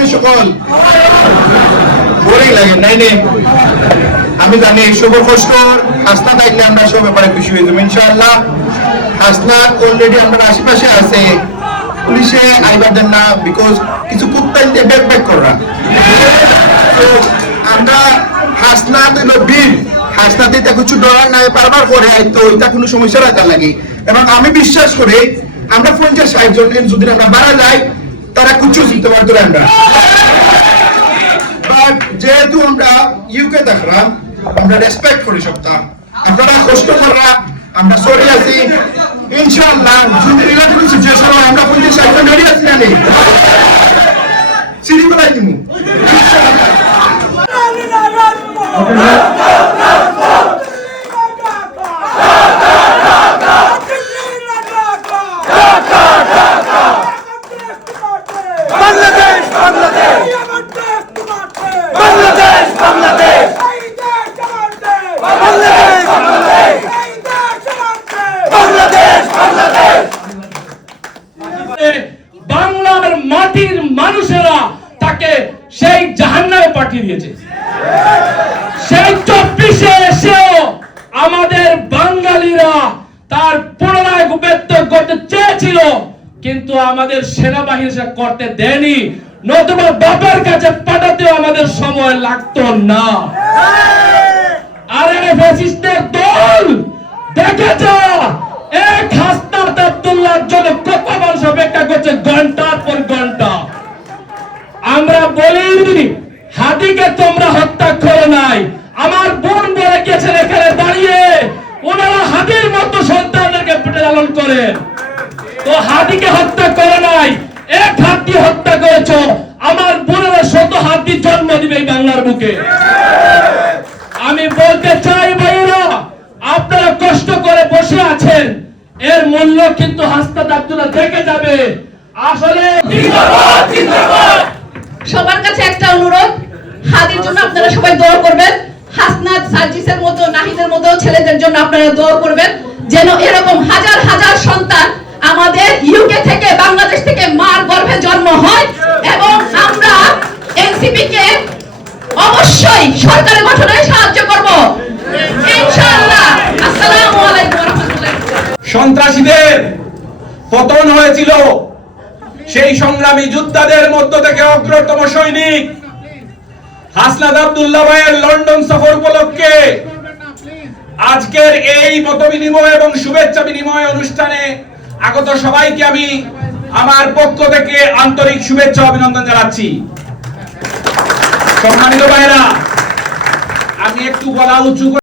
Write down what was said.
তুমি সকল বোরিং লাগে নাই নে আমি জানি শুভ কষ্টর হাসনা থাকলে আমরা সব ব্যাপারে খুশি হয়ে যাবো ইনশাআল্লাহ। হাসনা অলরেডি আমরা আশেপাশে আছে, পুলিশে আইবার দেন না বিকজ কিছু কুত্তা দিয়ে ব্যাক করা। তো আমরা হাসনা দিল বীর, হাসনাতে এটা কিছু ডলার নাই বারবার করে তো এটা কোনো সমস্যা রাখা লাগে। এবং আমি বিশ্বাস করি আমরা 50-60 জন যদি আমরা বাড়া যাই তারা কিছু শিখতে পারতো আমরা। বাট যেহেতু আমরা ইউকে দেখলাম আমরা রেসপেক্ট করি সবটা, আপনারা কষ্ট করা আমরা সরি আছি ইনশাআল্লাহ। যদি রিলেটিভ সিচুয়েশন হয় আমরা 50-60 জন রেডি আছি না নেই সিঁড়ি বলাই দিমু বাংলার মাটির মানুষেরা তাকে সেই জাহান্নামে পাঠিয়ে দিয়েছে। সেই 24-এ এসেও আমাদের বাঙালিরা তার পুনরায় ব্যক্ত করতে চেয়েছিল, কিন্তু আমাদের সেনাবাহিনী সে করতে দেয়নি, নতুবা বাপের কাছে পাঠাতেও আমাদের সময় লাগতো না। আরে ফ্যাসিস্টের দল দেখে যা এক হাসনাত আব্দুল্লাহর জন্য কত মানুষ অপেক্ষা করছে ঘন্টার পর ঘন্টা। আমরা বলি হাদিকে তোমরা হত্যা করো নাই, আমার বোন বলে গেছেন এখানে দাঁড়িয়ে ওনারা হাদির মতো সন্তানদেরকে পেটে লালন করে, তো হাদিকে হত্যা করে নাই, এক হাত দিয়ে হত্যা করেছো। আমার বোনেরা 100 হাত দিয়ে জন্ম দিবে এই বাংলার বুকে। আমি বলতে চাই ভাইরা, আপনারা কষ্ট করে বসে আছেন, এর মূল্য কিন্তু হাসনাত আব্দুল্লাহ দেখে যাবে। আসলে সবার কাছে একটা অনুরোধ, হাদির জন্য আপনারা সবাই দোয়া করবেন, হাসনাত সার্জিসের মতো নাহিদের মতো ছেলেদের জন্য আপনারা দোয়া করবেন, যেন এরকম হাজার হাজার সন্তান আমাদের ইউকে থেকে বাংলাদেশ থেকে মার গর্ভে জন্ম হয়। এবং আমরা এনসিপি কে অবশ্যই সরকারের গঠনে সাহায্য করব ইনশাআল্লাহ। আসসালামু আলাইকুম ওয়া রাহমাতুল্লাহ। সন্ত্রাসীদের পতন হয়েছিল, সেই সংগ্রামী যোদ্ধাদের মধ্য থেকে অগ্রতম সৈনিক হাসনাত আব্দুল্লাহ ভাইয়ের লন্ডন সফর উপলক্ষে আজকের এই মতবিনিময় এবং শুভেচ্ছা বিনিময় অনুষ্ঠানে আগত সবাইকে আমি আমার পক্ষ থেকে আন্তরিক শুভেচ্ছা অভিনন্দন জানাচ্ছি। সম্মানিত ভাইরা, আমি একটু গলা উঁচু